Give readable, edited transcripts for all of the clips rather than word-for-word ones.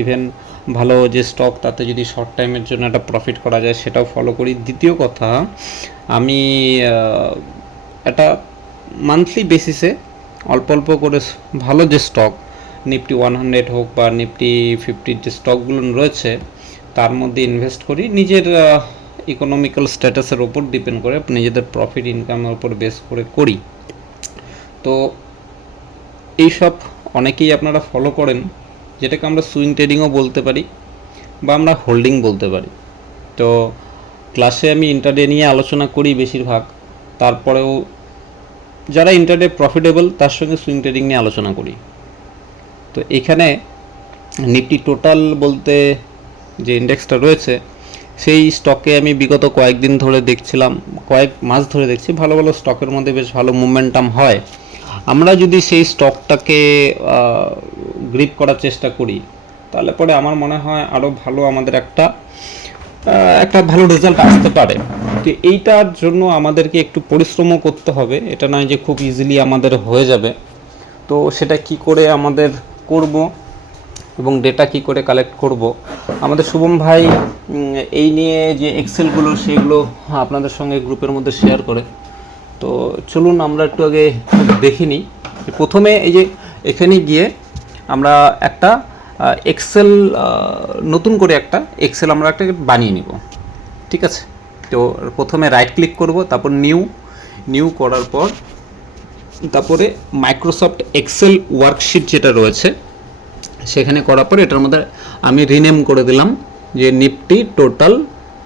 Even ভালো যে stock তাতে যদি শর্ট টাইমের জন্য একটা প্রফিট করা যায় সেটাও ফলো করি। দ্বিতীয় কথা, আমি একটা মান্থলি বেসিসে অল্প অল্প করে ভালো যে স্টক নিফটি 100 হোক বা নিফটি 50 যে স্টকগুলো রয়েছে তার মধ্যে ইনভেস্ট করি, নিজের ইকোনমিক্যাল স্ট্যাটাসের ওপর ডিপেন্ড করে, নিজেদের প্রফিট ইনকামের ওপর বেস করে করি। তো এইসব অনেকেই আপনারা ফলো করেন, যেটাকে আমরা সুইং ট্রেডিংও বলতে পারি বা আমরা হোল্ডিং বলতে পারি। তো ক্লাসে আমি ইন্টারডে নিয়ে আলোচনা করি বেশিরভাগ, তারপরেও যারা ইন্টারডে প্রফিটেবল তার সঙ্গে সুইং ট্রেডিং নিয়ে আলোচনা করি। তো এখানে নিফটি টোটাল বলতে যে ইন্ডেক্সটা রয়েছে সেই স্টকে আমি বিগত কয়েকদিন ধরে দেখছিলাম, কয়েক মাস ধরে দেখছি ভালো ভালো স্টকের মধ্যে বেশ ভালো মুভমেন্টাম হয়। আমরা যদি সেই স্টকটাকে গ্রিপ করার চেষ্টা করি তাহলে পরে আমার মনে হয় আরও ভালো আমাদের একটা ভালো রেজাল্ট আসতে পারে। তো এইটার জন্য আমাদেরকে একটু পরিশ্রমও করতে হবে, এটা নয় যে খুব ইজিলি আমাদের হয়ে যাবে। তো সেটা কি করে আমাদের করব এবং ডেটা কি করে কালেক্ট করব, আমাদের শুভম ভাই এই নিয়ে যে এক্সেলগুলো সেগুলো আপনাদের সঙ্গে গ্রুপের মধ্যে শেয়ার করে। তো চলুন আমরা একটু আগে দেখে নিই। প্রথমে এই যে এখানে গিয়ে আমরা একটা এক্সেল, নতুন করে একটা এক্সেল আমরা একটা বানিয়ে নিব, ঠিক আছে? তো প্রথমে রাইট ক্লিক করব, তারপর নিউ করার পর তারপরে মাইক্রোসফট এক্সেল ওয়ার্কশিট যেটা রয়েছে সেখানে করার পর এটার মধ্যে আমি রিনেম করে দিলাম যে নিফটি টোটাল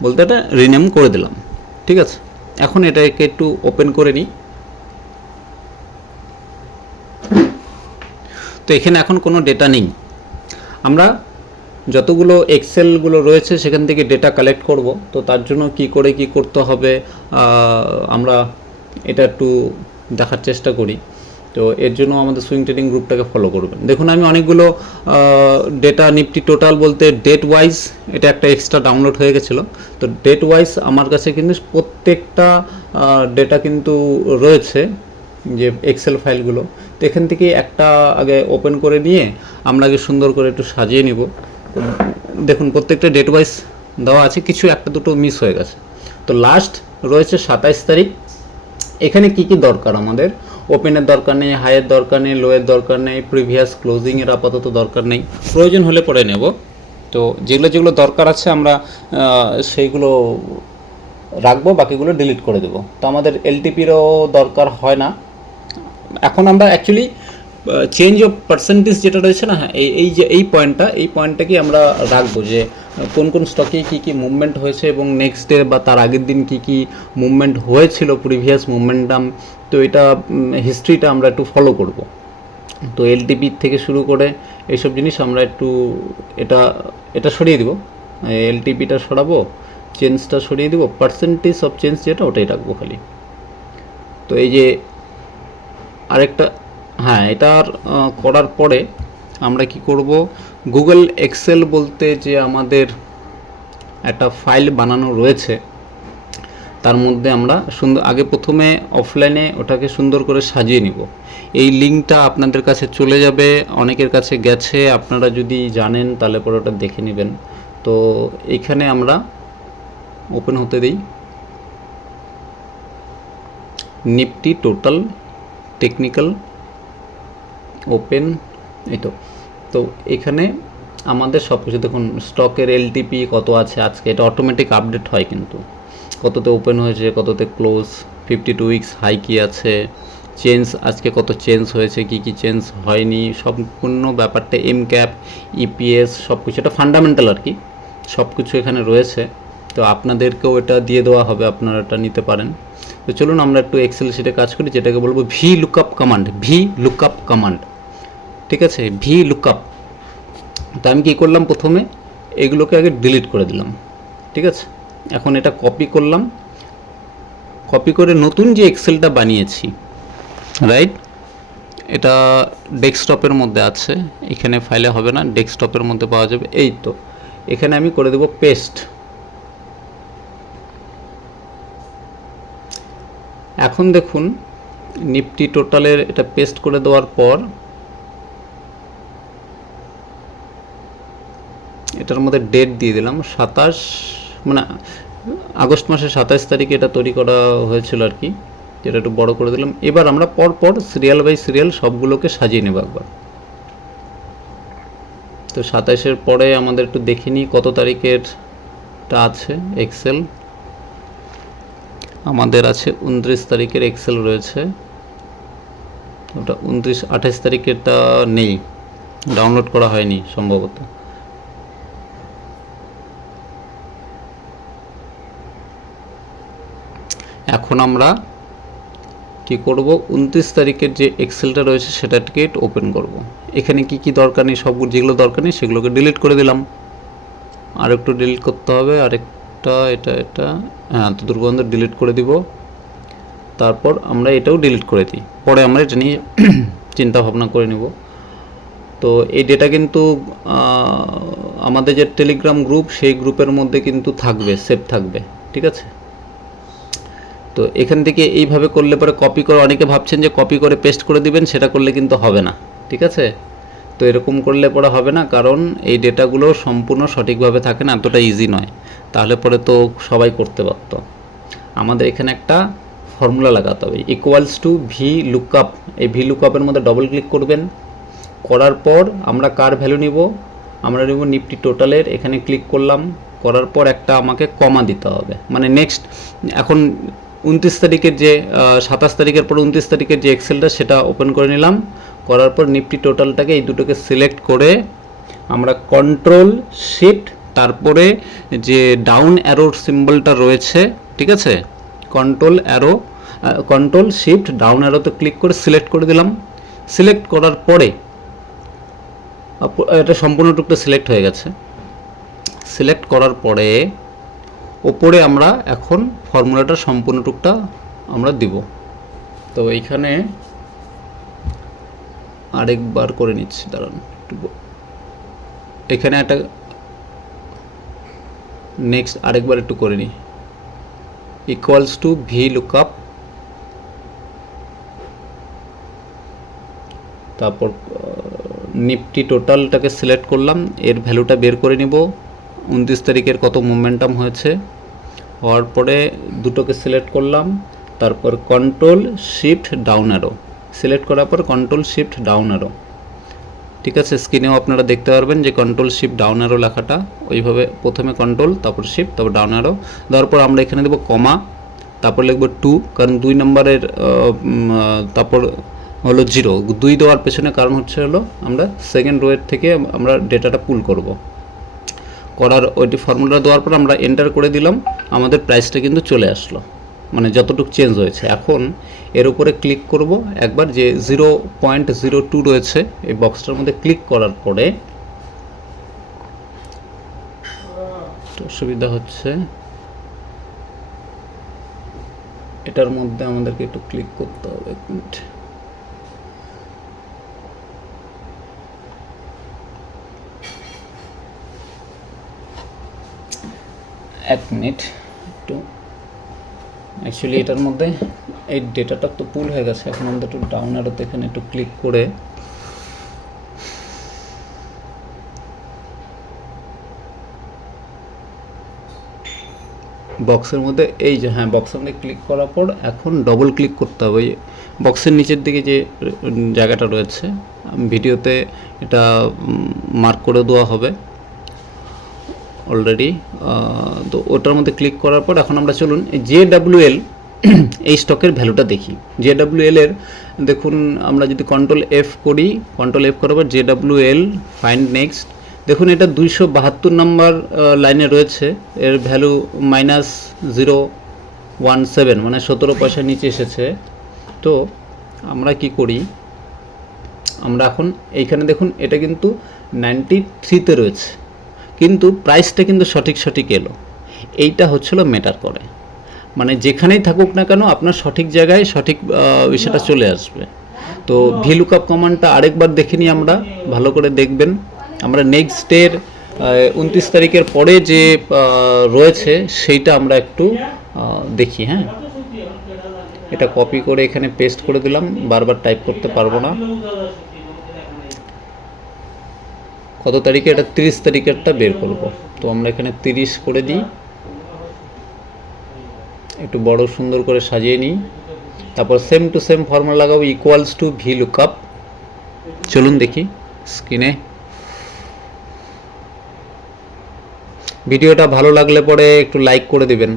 বলতে, এটা রিনেম করে দিলাম, ঠিক আছে? এখন এটাকে একটু ওপেন করে নিই। তো এখানে এখন কোনো ডেটা নেই, আমরা যতগুলো এক্সেলগুলো রয়েছে সেখান থেকে ডেটা কালেক্ট করব। তো তার জন্য কি করতে হবে আমরা এটা একটু দেখার চেষ্টা করি। তো এর জন্য আমাদের সুইং ট্রেডিং গ্রুপটাকে ফলো করবেন। দেখুন আমি অনেকগুলো ডেটা নিফটি টোটাল বলতে ডেট ওয়াইজ এটা একটা এক্সট্রা ডাউনলোড হয়ে গেছিলো। তো ডেট ওয়াইজ আমার কাছে কিন্তু প্রত্যেকটা ডেটা কিন্তু রয়েছে যে এক্সেল ফাইলগুলো। তো এখান থেকে একটা আগে ওপেন করে নিয়ে আমরা আগে সুন্দর করে একটু সাজিয়ে নিব। দেখুন প্রত্যেকটা ডেট ওয়াইজ দেওয়া আছে, কিছু একটা দুটো মিস হয়ে গেছে। তো লাস্ট রয়েছে 27 তারিখ। এখানে কি কি দরকার আমাদের, ওপেনের দরকার নেই, হাইয়ের দরকার নেই, লোয়ের দরকার নেই, প্রিভিয়াস ক্লোজিংয়ের আপাতত দরকার নেই, প্রয়োজন হলে পরে নেব। তো যেগুলো দরকার আছে আমরা সেইগুলো রাখবো, বাকিগুলো ডিলিট করে দেবো। তো আমাদের এলটিপিরও দরকার হয় না এখন। আমরা অ্যাকচুয়ালি চেঞ্জ অফ পার্সেন্টেজ যেটা রয়েছে না, হ্যাঁ এই পয়েন্টটাকে আমরা রাখবো যে কোন কোন স্টকে কী কী মুভমেন্ট হয়েছে এবং নেক্সট ডে বা তার আগের দিন কী কী মুভমেন্ট হয়েছিল, প্রিভিয়াস মুভমেন্টাম। তো এটা হিস্ট্রিটা আমরা একটু ফলো করব। তো এলটিপি থেকে শুরু করে এইসব জিনিস আমরা একটু এটা সরিয়ে দিব, এলটিপিটা সরাবো, চেঞ্জটা সরিয়ে দিব, পার্সেন্টেজ অফ চেঞ্জ যেটা ওটাই রাখবো খালি। তো এই যে আরেকটা, হ্যাঁ এটার করার পরে আমরা কি করব, গুগল এক্সেল বলতে যে আমাদের একটা ফাইল বানানো রয়েছে তার মধ্যে আমরা আগে প্রথমে অফলাইনে ওটাকে সুন্দর করে সাজিয়ে নিব। এই লিঙ্কটা আপনাদের কাছে চলে যাবে, অনেকের কাছে গেছে, আপনারা যদি জানেন তাহলে পরে ওটা দেখে নেবেন। তো এইখানে আমরা ওপেন হতে দিই নিফটি টোটাল টেকনিক্যাল ওপেন, এই তো এখানে আমাদের সব কিছু দেখুন, স্টকের এলটিপি কত আছে আজকে, এটা অটোমেটিক আপডেট হয় কিন্তু কততে ওপেন হয়েছে, কততে ক্লোজ, 52 উইকস হাই কী আছে, চেঞ্জ আজকে কত চেঞ্জ হয়েছে, কি কি চেঞ্জ হয়নি, সম্পূর্ণ ব্যাপারটা এম ক্যাপ ইপিএস সব কিছু, এটা ফান্ডামেন্টাল আর কি, সব কিছু এখানে রয়েছে। তো আপনাদেরকেও এটা দিয়ে দেওয়া হবে, আপনারা এটা নিতে পারেন। তো চলুন আমরা একটু এক্সেল শিটে কাজ করি, যেটাকে বলবো ভি লুকআপ কমান্ড, ঠিক আছে? V lookup. তো আমি কী করলাম, প্রথমে এগুলোকে আগে ডিলিট করে দিলাম, ঠিক আছে? এখন এটা কপি করলাম, কপি করে নতুন যে এক্সেলটা বানিয়েছি, রাইট, এটা ডেস্কটপের মধ্যে আছে, এখানে ফাইলে হবে না, ডেস্কটপের মধ্যে পাওয়া যাবে। এই তো এখানে আমি করে দেব পেস্ট। এখন দেখুন নিফটি টোটালের এটা পেস্ট করে দেওয়ার পর এটার মধ্যে ডেট দিয়ে দিলাম 27, মানে আগস্ট মাসের 27 তারিখে এটা তৈরি করা হয়েছিল আর কি, যেটা একটু বড় করে দিলাম। এবার আমরা পরপর সিরিয়াল বাই সিরিয়াল সবগুলোকে সাজিয়ে নেব একবার। তো 27-এর পরে আমাদের একটু দেখে নিই কত তারিখেরটা আছে এক্সেল। আমাদের আছে 29 তারিখের এক্সেল রয়েছে, ওটা 29-28 তারিখেরটা নেই, ডাউনলোড করা হয়নি সম্ভবত। এখন আমরা কি করব, 29 তারিখের যে এক্সেলটা রয়েছে সেটাকে ওপেন করব। এখানে কি কি দরকার নেই, সবগুলো যেগুলো দরকার নেই সেগুলোকে ডিলিট করে দিলাম। আর একটু ডিলিট করতে হবে, আরেকটা এটা হ্যাঁ, তো দুর্গন্ধ ডিলিট করে দিব। তারপর আমরা এটাও ডিলিট করে দিই, পরে আমরা এটা নিয়ে চিন্তা ভাবনা করে নেব। তো এই ডেটা কিন্তু আমাদের যে টেলিগ্রাম গ্রুপ, সেই গ্রুপের মধ্যে কিন্তু থাকবে, সেভ থাকবে, ঠিক আছে। তো এখান থেকে এইভাবে করলে পরে কপি করে, অনেকে ভাবছেন যে কপি করে পেস্ট করে দিবেন, সেটা করলে কিন্তু হবে না, ঠিক আছে। তো এরকম করলে পরে হবে না, কারণ এই ডেটাগুলো সম্পূর্ণ সঠিকভাবে থাকে না, এতটা ইজি নয়, তাহলে পরে তো সবাই করতে পারতো। আমাদের এখানে একটা ফর্মুলা লাগাতে হবে, ইকুয়ালস টু ভি লুকআপ। এই ভি লুকআপের মধ্যে ডবল ক্লিক করবেন, করার পর আমরা কার ভ্যালু নিব, আমরা নেব নিফটি টোটালের। এখানে ক্লিক করলাম, করার পর একটা আমাকে কমা দিতে হবে, মানে নেক্সট এখন 29 তারিখের যে 27 তারিখের পর 29 তারিখের যে এক্সেলটা সেটা ওপেন করে নিলাম। করার পর নিফটি টোটালটাকে এই দুটোকে সিলেক্ট করে আমরা কন্ট্রোল শিফট, তারপরে যে ডাউন অ্যারোর সিম্বলটা রয়েছে, ঠিক আছে, কন্ট্রোল শিফট ডাউন অ্যারোতে ক্লিক করে সিলেক্ট করে দিলাম। সিলেক্ট করার পরে এটা সম্পূর্ণ টুকটা সিলেক্ট হয়ে গেছে। সিলেক্ট করার পরে ওপরে আমরা এখন ফর্মুলাটা সম্পূর্ণ টুকটা আমরা দিব। তো এইখানে আরেকবার করে নিচ্ছি, দাঁড়ান, এখানে একটা নেক্সট আরেকবার একটু করে নিই, ইকুয়ালস টু ভি লুকআপ, তারপর নিফটি টোটালটাকে সিলেক্ট করলাম, এর ভ্যালুটা বের করে নিব, 29 তারিখের কত মোমেন্টাম হয়েছে। হওয়ার পরে দুটোকে সিলেক্ট করলাম, তারপর control shift down arrow, select করার পর কন্ট্রোল শিফট ডাউন অ্যারো, ঠিক আছে। স্ক্রিনেও আপনারা দেখতে পারবেন যে কন্ট্রোল শিফট ডাউন অ্যারো লেখাটা, ওইভাবে প্রথমে কন্ট্রোল, তারপর শিফট, তারপর ডাউন অ্যারো দেওয়ার পর আমরা এখানে দেবো কমা, তারপর লিখবো 2, কারণ 2 নম্বরের তারপর হলো 0, 2 দেওয়ার পেছনে কারণ হলো আমরা সেকেন্ড রোয়ের থেকে আমরা ডেটাটা পুল করব। করার ওইটি ফর্মুলা দেওয়ার পর আমরা এন্টার করে দিলাম, আমাদের প্রাইসটা কিন্তু চলে আসলো, মানে যতটুকু চেঞ্জ হয়েছে। এখন এর উপরে ক্লিক করব একবার, যে 0.02 রয়েছে এই বক্সটার মধ্যে ক্লিক করার পরে অসুবিধা হচ্ছে, এটার মধ্যে আমাদেরকে একটু ক্লিক করতে হবে, এক মিনিট। একটু অ্যাকচুয়ালি এটার মধ্যে এই ডেটাটা তো পুল হয়ে গেছে। এখন আমাদের একটু ডাউন অ্যারোতে এখানে একটু ক্লিক করে বক্সের মধ্যে, এই যে হ্যাঁ, বক্সের মধ্যে ক্লিক করার পর এখন ডবল ক্লিক করতে হবে বক্সের নিচের দিকে যে জায়গাটা রয়েছে, ভিডিওতে এটা মার্ক করে দেওয়া হবে অলরেডি। তো ওটার মধ্যে ক্লিক করার পর এখন আমরা চলুন JWL এই স্টকের ভ্যালুটা দেখি। JWL এর দেখুন, আমরা যদি কন্ট্রোল F করি, কন্ট্রোল F করার পর JWL ফাইন্ড নেক্সট, দেখুন এটা 272 নম্বর লাইনে রয়েছে, এর ভ্যালু -017, মানে 17 পয়সা নিচে এসেছে। তো আমরা কি করি, আমরা এখন এইখানে দেখুন এটা কিন্তু 93-তে রয়েছে, কিন্তু প্রাইসটা কিন্তু সঠিক এলো। এইটা হচ্ছিল ম্যাটার করে, মানে যেখানেই থাকুক না কেন আপনার সঠিক জায়গায় সঠিক বিষয়টা চলে আসবে। তো VLOOKUP কমান্ডটা আরেকবার দেখে নিই আমরা, ভালো করে দেখবেন। আমরা নেক্সটের 29 তারিখের পরে যে রয়েছে সেইটা আমরা একটু দেখি। হ্যাঁ, এটা কপি করে এখানে পেস্ট করে দিলাম, বারবার টাইপ করতে পারবো না। কত তারিখে? এটা 30 তারিখেরটা বের করব। তো আমরা এখানে 30 করে দিই, একটু বড় সুন্দর করে সাজিয়ে নিই। তারপর সেম টু সেম ফর্মুলা লাগাবো, ইকুয়ালস টু ভি লুকআপ। চলুন দেখি স্ক্রিনে। ভিডিওটা ভালো লাগলে পরে একটু লাইক করে দেবেন।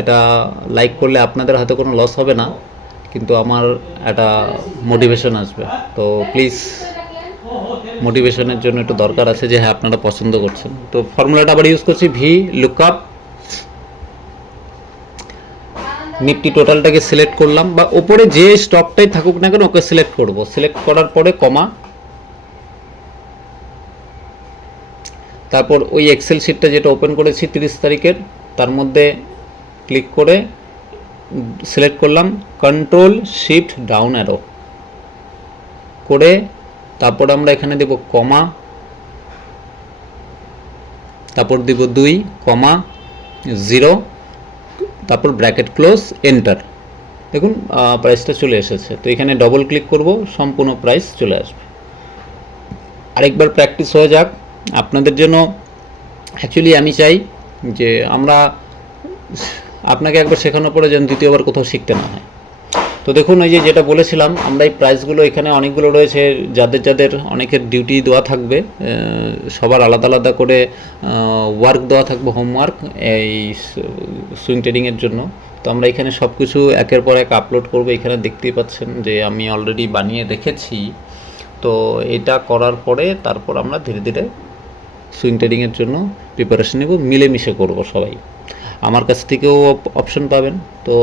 এটা লাইক করলে আপনাদের হাতে কোনো লস হবে না, কিন্তু আমার একটা মোটিভেশন আসবে। তো প্লিজ, মোটিভেশনের জন্য একটু দরকার আছে যে হ্যাঁ আপনারা পছন্দ করছেন। তো ফর্মুলাটা আবার ইউজ করছি, ভি লুকআপ। নিফটি টোটালটাকে সিলেক্ট করলাম, বা ওপরে যে স্টকটাই থাকুক না কেন ওকে সিলেক্ট করব। সিলেক্ট করার পরে কমা, তারপর ওই এক্সেল শিটটা যেটা ওপেন করেছি 30 তারিখের, তার মধ্যে ক্লিক করে সিলেক্ট করলাম কন্ট্রোল শিফট ডাউন অ্যারো করে, তারপর আমরা এখানে দেব কমা, তারপর দেব 2,0, তারপর ব্র্যাকেট ক্লোজ, এন্টার। দেখুন প্রাইসটা চলে এসেছে। তো এখানে ডবল ক্লিক করব, সম্পূর্ণ প্রাইস চলে আসবে। আরেকবার প্র্যাকটিস হয়ে যাক আপনাদের জন্য। অ্যাকচুয়ালি আমি চাই যে আমরা আপনাকে একবার শেখানোর পরে যেন দ্বিতীয়বার কোথাও শিখতে না হয়। তো দেখুন ওই যে যেটা বলেছিলাম, আমরা এই প্রাইসগুলো এখানে অনেকগুলো রয়েছে, যাদের যাদের অনেকের ডিউটি দেওয়া থাকবে, সবার আলাদা আলাদা করে ওয়ার্ক দেওয়া থাকবে, হোমওয়ার্ক এই সুইং ট্রেডিংয়ের জন্য। তো আমরা এখানে সব কিছু একের পর এক আপলোড করবো। এখানে দেখতেই পাচ্ছেন যে আমি অলরেডি বানিয়ে রেখেছি। তো এটা করার পরে তারপর আমরা ধীরে ধীরে সুইং ট্রেডিংয়ের জন্য প্রিপারেশন নেব, মিলেমিশে করব সবাই। আমার কাছ থেকেও অপশন পাবেন। তো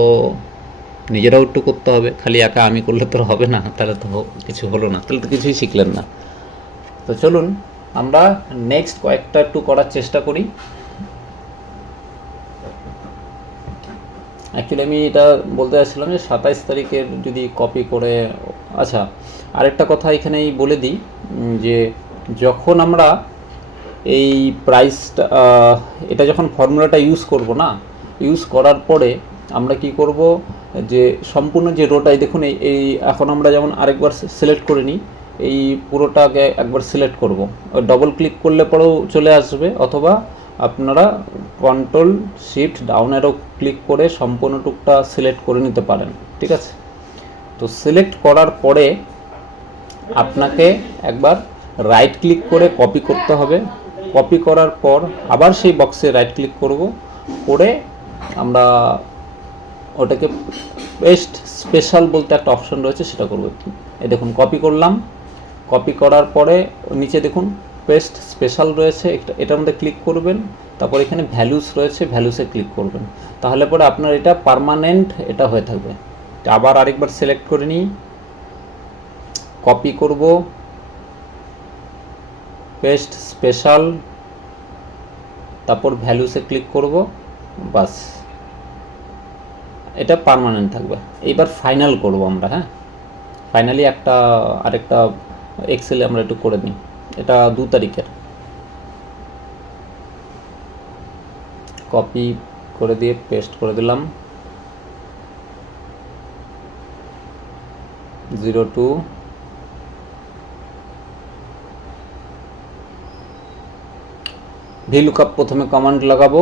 নিজেরাও একটু করতে হবে, খালি একা আমি করলে তো হবে না, তাহলে তো কিছু হলো না, তাহলে তো কিছুই শিখলেন না। তো চলুন আমরা নেক্সট কয়েকটা একটু করার চেষ্টা করি। অ্যাকচুয়ালি আমি এটা বলতে চাচ্ছিলাম যে 27 তারিখের যদি কপি করে, আচ্ছা আরেকটা কথা এখানেই বলে দিই যে যখন আমরা এই প্রাইসটা, এটা যখন ফর্মুলাটা ইউজ করব না, ইউজ করার পরে আমরা কি করব যে সম্পূর্ণ যে রোটাই দেখুন এই এখন আমরা যেমন আরেকবার সিলেক্ট করে নিই, এই পুরোটাকে একবার সিলেক্ট করব, ডবল ক্লিক করলে পরেও চলে আসবে, অথবা আপনারা control shift down arrow click করে সম্পূর্ণ টুকটা সিলেক্ট করে নিতে পারেন, ঠিক আছে। তো সিলেক্ট করার পরে আপনাকে একবার রাইট ক্লিক করে কপি করতে হবে। কপি করার পর আবার সেই বক্সে রাইট ক্লিক করব, করে আমরা ওটাকে পেস্ট স্পেশাল বলতে একটা অপশন রয়েছে, সেটা করব। এই দেখুন কপি করলাম, কপি করার পরে নিচে দেখুন পেস্ট স্পেশাল রয়েছে, এটার মধ্যে ক্লিক করবেন। তারপর এখানে ভ্যালুস রয়েছে, ভ্যালুসে ক্লিক করবেন, তাহলে পরে আপনার এটা পার্মানেন্ট এটা হয়ে থাকবে। আবার আরেকবার সিলেক্ট করে নিই, কপি করব, পেস্ট স্পেশাল, তারপর ভ্যালুসে ক্লিক করব, বাস এটা পার্মানেন্ট থাকবে। এইবার ফাইনাল করব আমরা, হ্যাঁ ফাইনালি আরেকটা এক্সেলে আমরা একটু করে নিই। এটা 2 তারিখের, কপি করে দিয়ে পেস্ট করে দিলাম, 02 ভিলুকআপ প্রথমে কমান্ড লাগাবো,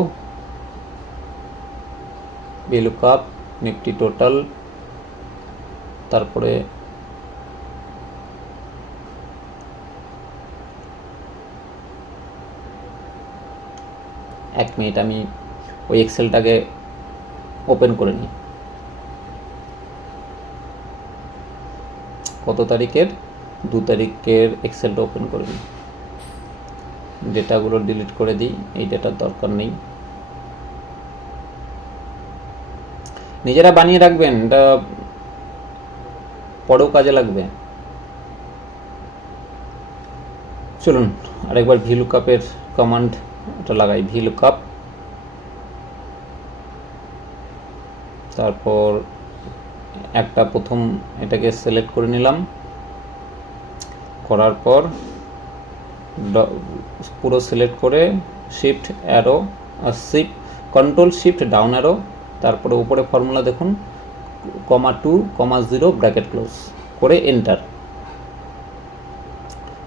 ভিলুকআপ নিফটি টোটাল, তারপরে এক মিনিট আমি ওই এক্সেলটাকে ওপেন করে নিই। কত তারিখের? 2 তারিখের এক্সেলটা ওপেন করে নিই, ডেটাগুলো ডিলিট করে দিই, এই ডেটার দরকার নেই। নিজেরা বানিয়ে রাখবেন, এটা পরেও কাজে লাগবে। চলুন আরেকবার ভিলুকআপের কমান্ড এটা লাগাই, ভিলুকআপ, তারপর একটা প্রথম এটাকে সিলেক্ট করে নিলাম, করার পর পুরো সিলেক্ট করে shift arrow control shift down arrow, তারপরে উপরে ফর্মুলা দেখুন 2,0, ব্র্যাকেট ক্লোজ করে এন্টার।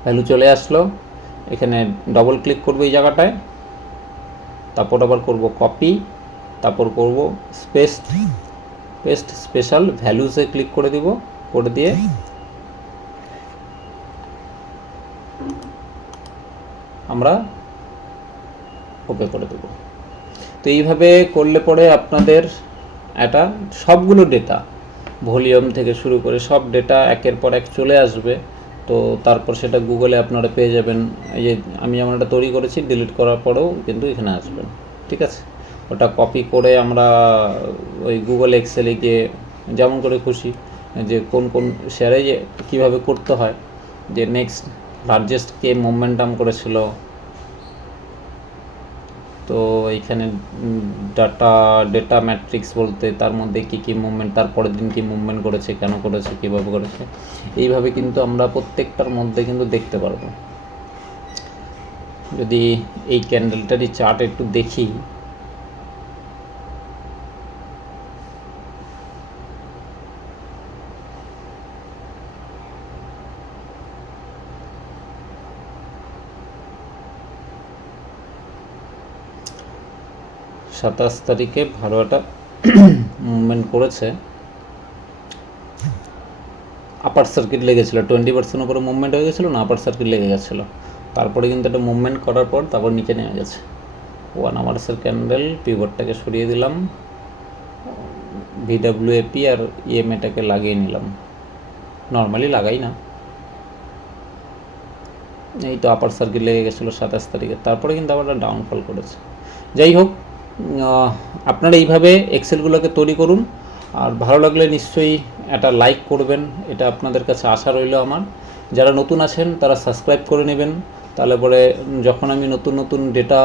ভ্যালু চলে আসলো, এখানে ডবল ক্লিক করবো এই জায়গাটায়, তারপর আবার করব কপি, তারপর করব পেস্ট স্পেশাল ভ্যালুসে ক্লিক করে দিব, করে দিয়ে আমরা ওকে করে দেব। তো এইভাবে করলে পরে আপনাদের এটা সবগুলো ডেটা, ভলিউম থেকে শুরু করে সব ডেটা একের পর এক চলে আসবে। তো তারপর সেটা গুগলে আপনারা পেয়ে যাবেন। এই যে আমি যেমন এটা তৈরি করেছি, ডিলিট করার পরেও কিন্তু এখানে আসবেন, ঠিক আছে। ওটা কপি করে আমরা ওই গুগল এক্সেলে গিয়ে যেমন করে খুশি, যে কোন কোন শেয়ারে যে কীভাবে করতে হয়, যে নেক্সট লার্জেস্ট কে মোমেন্টাম করেছিল, তো এইখানে ডেটা ম্যাট্রিক্স বলতে তার মধ্যে কী কী মুভমেন্ট, তারপরের দিন কী মুভমেন্ট করেছে, কেন করেছে, কীভাবে করেছে, এইভাবে কিন্তু আমরা প্রত্যেকটার মধ্যে কিন্তু দেখতে পারবো। যদি এই ক্যান্ডেলটারই চার্ট একটু দেখি, সাতাশ তারিখে ভালো একটা মুভমেন্ট করেছে, আপার সার্কিট লেগেছিলো, 20% উপরে মুভমেন্ট হয়ে গেছিলো না, আপার সার্কিট লেগে গেছিলো, তারপরে কিন্তু একটা মুভমেন্ট করার পর তারপর নিচে নেমে গেছে। 1 আওয়ার্সের ক্যান্ডেল, পিভটটাকে সরিয়ে দিলাম, ভিডাব্লিউএপি আর ইএমএটাকে লাগিয়ে নিলাম, নর্মালি লাগাই না। এই তো আপার সার্কিট লেগে গেছিলো 27 তারিখে, তারপরে কিন্তু আবার ডাউনফল করেছে। যাই হোক, আপনারা এইভাবে এক্সেলগুলোকে তৈরি করুন, আর ভালো লাগলে নিশ্চয়ই একটা লাইক করবেন, এটা আপনাদের কাছে আশা রইল আমার। যারা নতুন আছেন তারা সাবস্ক্রাইব করে নেবেন, তাহলে পরে যখন আমি নতুন নতুন ডেটা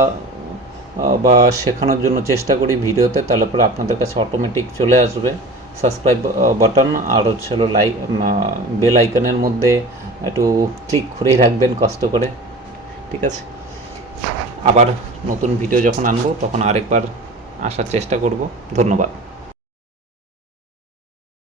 বা শেখানোর জন্য চেষ্টা করি ভিডিওতে, তাহলে পরে আপনাদের কাছে অটোমেটিক চলে আসবে সাবস্ক্রাইব বাটন, আর হচ্ছে হলো লাইক, বেল আইকনের মধ্যে একটু ক্লিক করেই রাখবেন কষ্ট করে, ঠিক আছে। আবার নতুন ভিডিও যখন আনবো তখন আরেকবার আসার চেষ্টা করব। ধন্যবাদ।